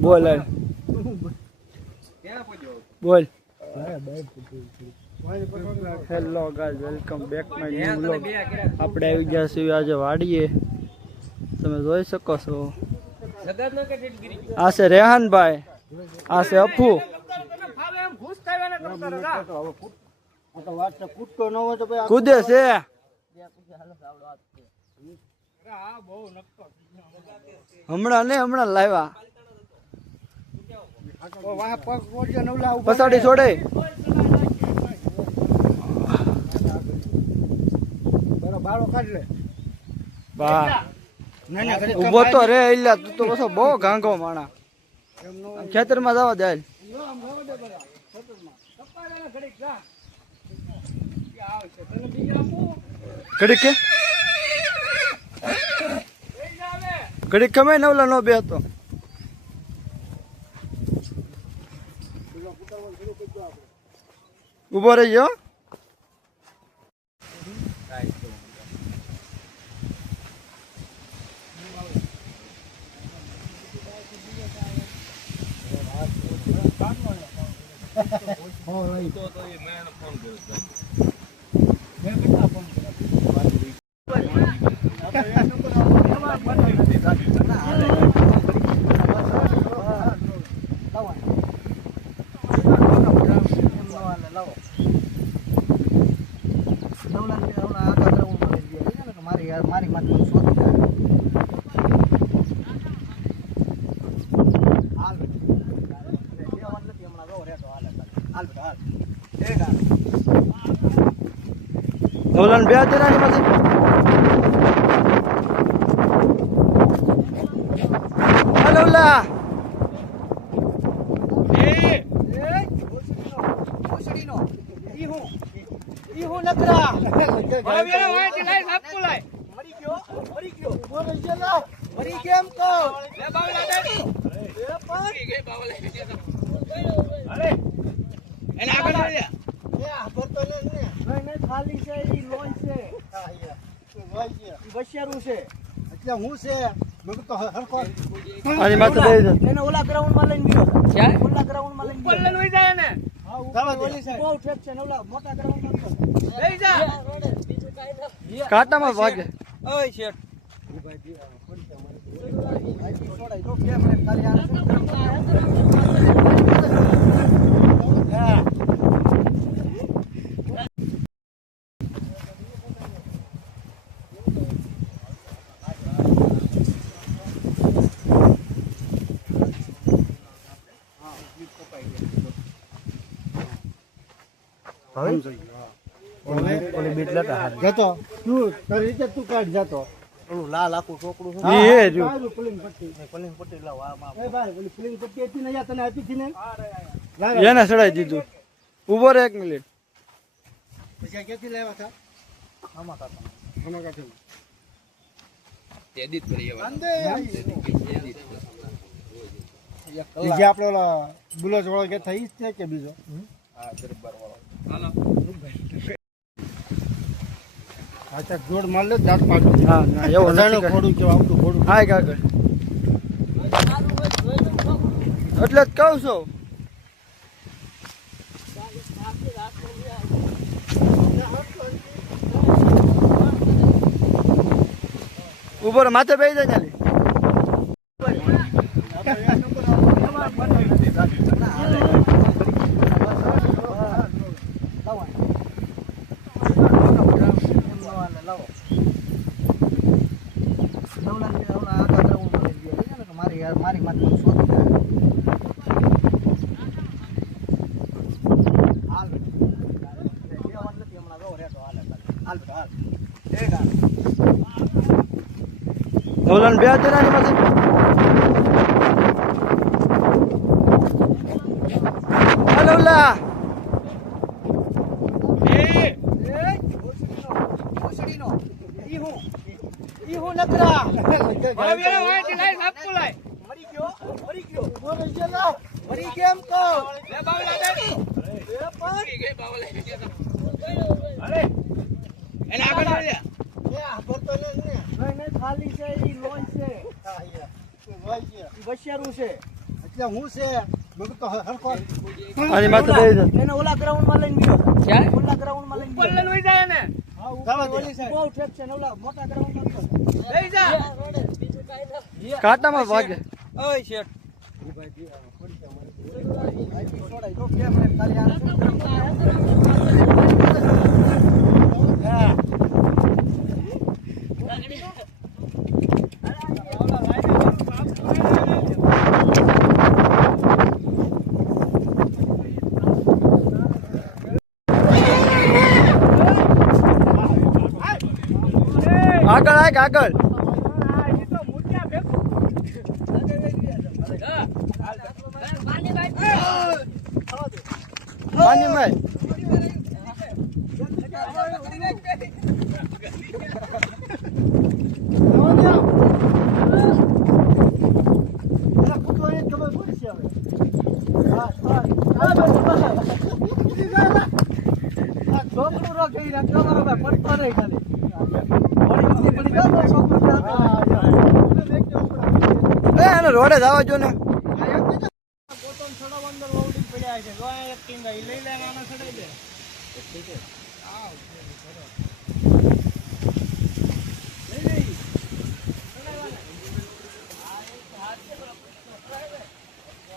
બોલ બોલ hello guys welcome back my new vlog આપણે આવી ગયા છીએ આજે વાડીએ તમે જોઈ શકો છો આ છે રેહાનભાઈ આ છે અફુ કૂદે છે હમણાં લાવ્યા પસાડી છોડે ઉભો તો રે એલા તું તો બસો બહુ ગાંગો માણા ખેતર માં જવા દે ઘડીક કે ઘડીક ખમે નવલા નો બે હતો ઉભો રહી ગયો નવલાન બે હતી નાની પાસે નવલા ખાલી છે ઈ લોન છે બશિયારું છે એટલે હું છે મેં તો હરકો આની માથે દઈ દે એને ઓલા ગ્રાઉન્ડ માં લઈને ગયો ક્યાં ઓલા ગ્રાઉન્ડ માં લઈને ઉપર લઈ જાય ને હા ઉપર ઓલી છે બહુ ઠેક છે ને ઓલા મોટા ગ્રાઉન્ડ માં લઈ જા બીજું કાઈ ના કાટામાં ભાગે ઓય શેઠ છોડાઈ દો કે મને ખાલી આ ઓલી બીટ લેતા જતો તું તારી રીતે તું કાઢ જતો ઓલું લાલ આખું ચોકડું છે એ જો પુલિંગ પટ્ટી લાવ આ એ ભાઈ ઓલી પુલિંગ પટ્ટી હતી ને તને આપી હતી ને એને સડાઈ દીધું ઉભો રે 1 મિનિટ પછી ક્યાંથી લાવ્યા હતા આમાં કાથી એડિટ કરી આવ્યા જે આપણો બુલેટ વાળો કે થઈ છે કે બીજો હા દરબાર વાળો હાલો અચ્છા જોડ માર લે દાંત પાડો હા ના એવો જાણો ખોડું કે આવતું ખોડું હાય કાગળ એટલે જ કહું છું ઉપર માથે બેસી જાય ચાલી મારી મારી હાલ હાલ એક હાલ ઓલાને બે જણાની માંથી હાલો ઓલા ઈ હું નકરા મરી ગયો એમ કહો ખાલી છે ઈ લોન છે વશિયારું છે એટલે હું છે મેં તો હરખો આની માથે દઈ દે એને ઓલા ગ્રાઉન્ડ માં લઈને ગયો ક્યાં ઓલા ગ્રાઉન્ડ માં લઈને ઉપર લઈ જાય ને બહુ ઠેક છે ને ઓલા મોટા ગ્રાઉન્ડ માં લઈ જા કાંટામાં ભાગે ઓય શેઠ આગળ આય આગળ માનીભાઈ એને રોડે જવા જો ને